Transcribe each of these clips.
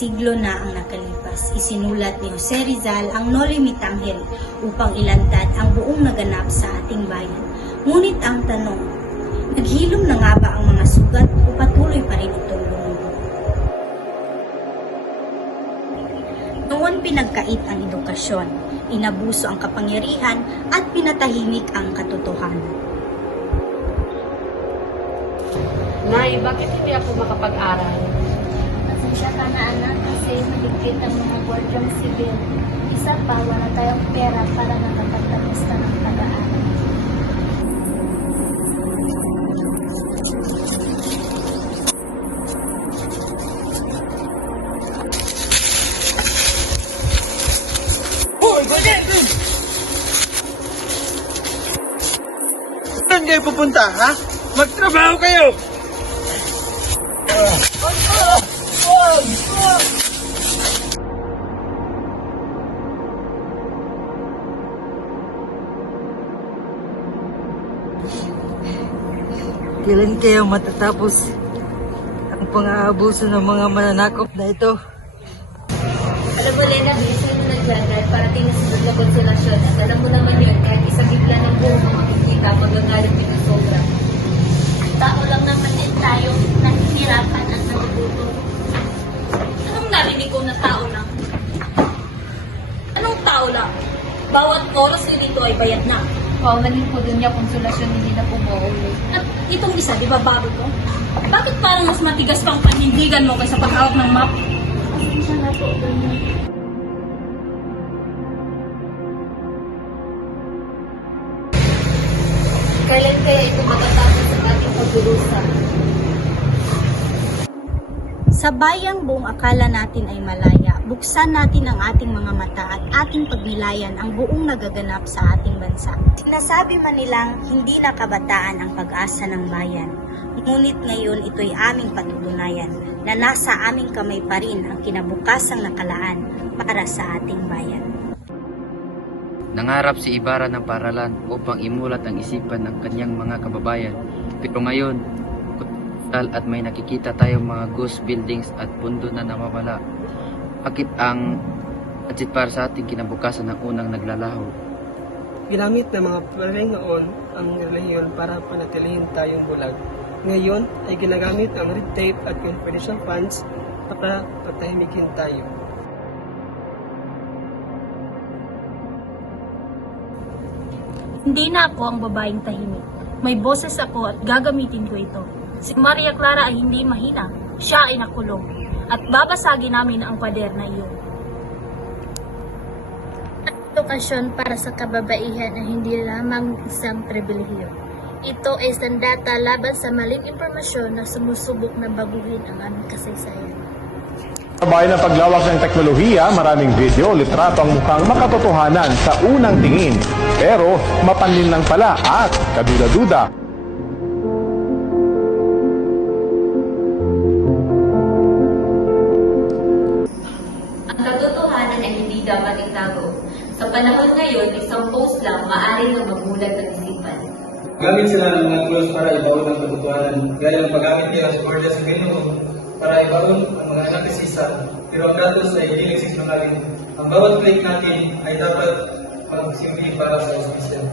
siglo na ang nakalipas, isinulat ni Jose Rizal ang Noli Me Tangere upang ilantad ang buong naganap sa ating bayan. Ngunit ang tanong, naghilom na nga ba ang mga sugat o patuloy pa rin itong lumubo? Noon pinagkait ang edukasyon, inabuso ang kapangyarihan at pinatahimik ang katotohanan. Nay, bakit hindi ako makapag-aral? Pasensya ka na anak kasi maligpit ang mga guardiang sibil. Isa pa, wala tayong pera para nakapagtapos ka ng pag-aaral. Hoy, ganyan! Saan kayo pupunta, ha? Magtrabaho kayo! Kailan kaya matatapos ang pang-aabuso ng mga mananakop na ito? Alam mo, Lena, bilis na nag-graduate para tinisunod na konsolasyon. At alam mo naman yun, kahit isang bigla ng buong mga makikita, magagalit din ang sobra. Tao lang naman din tayo na hinirapan at nagugutom. Anong narinig ko na tao lang? Anong tao lang? Bawat oras nito ay bayad na. Wow, naging po dun niya konsolasyon hindi na po mauwi. At itong isa, di ba bago to? Bakit parang mas matigas pang panindigan mo kaysa paghawak ng map? Pasensya na po dun niya. Kailan kaya ito matatapos sa ating pagdurusa? Sa bayang buong akala natin ay malaya, buksan natin ang ating mga mata at ating pagnilayan ang buong nagaganap sa ating bansa. Sinasabi man nilang hindi na kabataan ang pag-asa ng bayan, ngunit ngayon ito'y aming patutunayan na nasa aming kamay pa rin ang kinabukasang nakalaan para sa ating bayan. Nangarap si Ibarra ng paralan upang imulat ang isipan ng kanyang mga kababayan. Pero ngayon, at may nakikita tayong mga ghost buildings at pundo na namawala. Bakit ang budget para sa ating kinabukasan ng unang naglalaho? Ginamit ng mga paring noon ang relihiyon para panatilihin tayong bulag. Ngayon ay ginagamit ang red tape at confidential funds para patahimikin tayo. Hindi na ako ang babaeng tahimik. May boses ako at gagamitin ko ito. Si Maria Clara ay hindi mahina. Siya ay nakulong. At babasagin namin ang pader na iyon. Edukasyon para sa kababaihan ay hindi lamang isang pribilehiyo. Ito ay sandata laban sa maling impormasyon na sumusubok na baguhin ang aming kasaysayan. Sabay ng paglawak ng teknolohiya, maraming video, litrato ang mukhang makatotohanan sa unang tingin. Pero mapanlin lang pala at kaduda-duda. Ang katotohanan ay hindi dapat itago. Sa panahon ngayon, isang post lang maaari na magulat ang isipan. Gamit sila ng mga tools para ibaon ang katotohanan. Gaya ng paggamit nila sa bordas sa Ginoo para ibaon ang mga nakasisan. Pero ang datos ay hindi nagsisinungaling. Ang bawat click natin ay dapat magsimuli para sa ospisyal.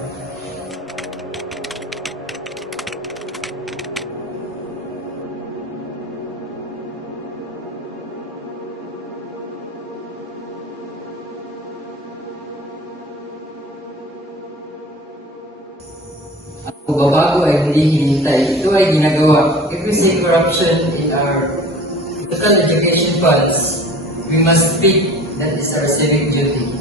Ang pagbabago ay hindi hinintay. Ito ay ginagawa. If we say corruption in our total education funds, we must speak. That is our civic duty.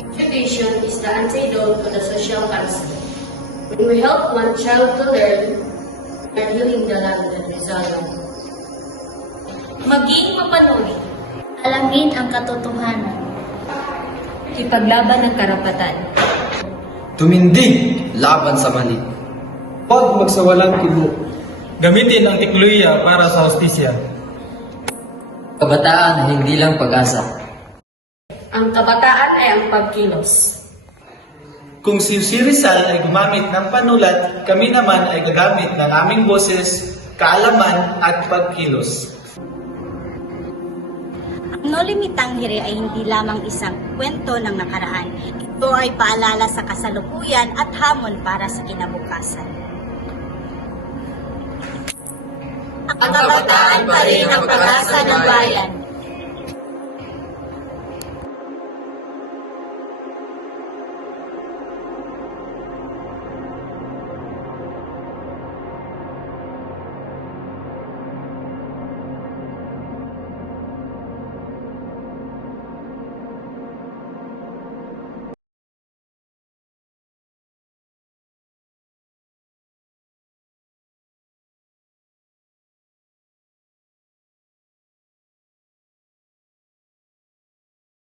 Education is the antidote to the social cancer. When we help one child to learn, we are healing the land and Rizal. Maging mapanuri. Alamin ang katotohanan. Ipaglaban ng karapatan. Tumindig laban sa mali. Huwag magsawalang kibo. Gamitin ang teknolohiya para sa hostisya. Kabataan, hindi lang pag-asa. Ang kabataan ay ang pagkilos. Kung si Rizal ay gumamit ng panulat, kami naman ay gagamit ng aming boses, kaalaman at pagkilos. Noli Me Tangere ay hindi lamang isang kwento ng nakaraan. Ito ay paalala sa kasalukuyan at hamon para sa kinabukasan. Ang kabataan pa rin ang pag-asa ng bayan.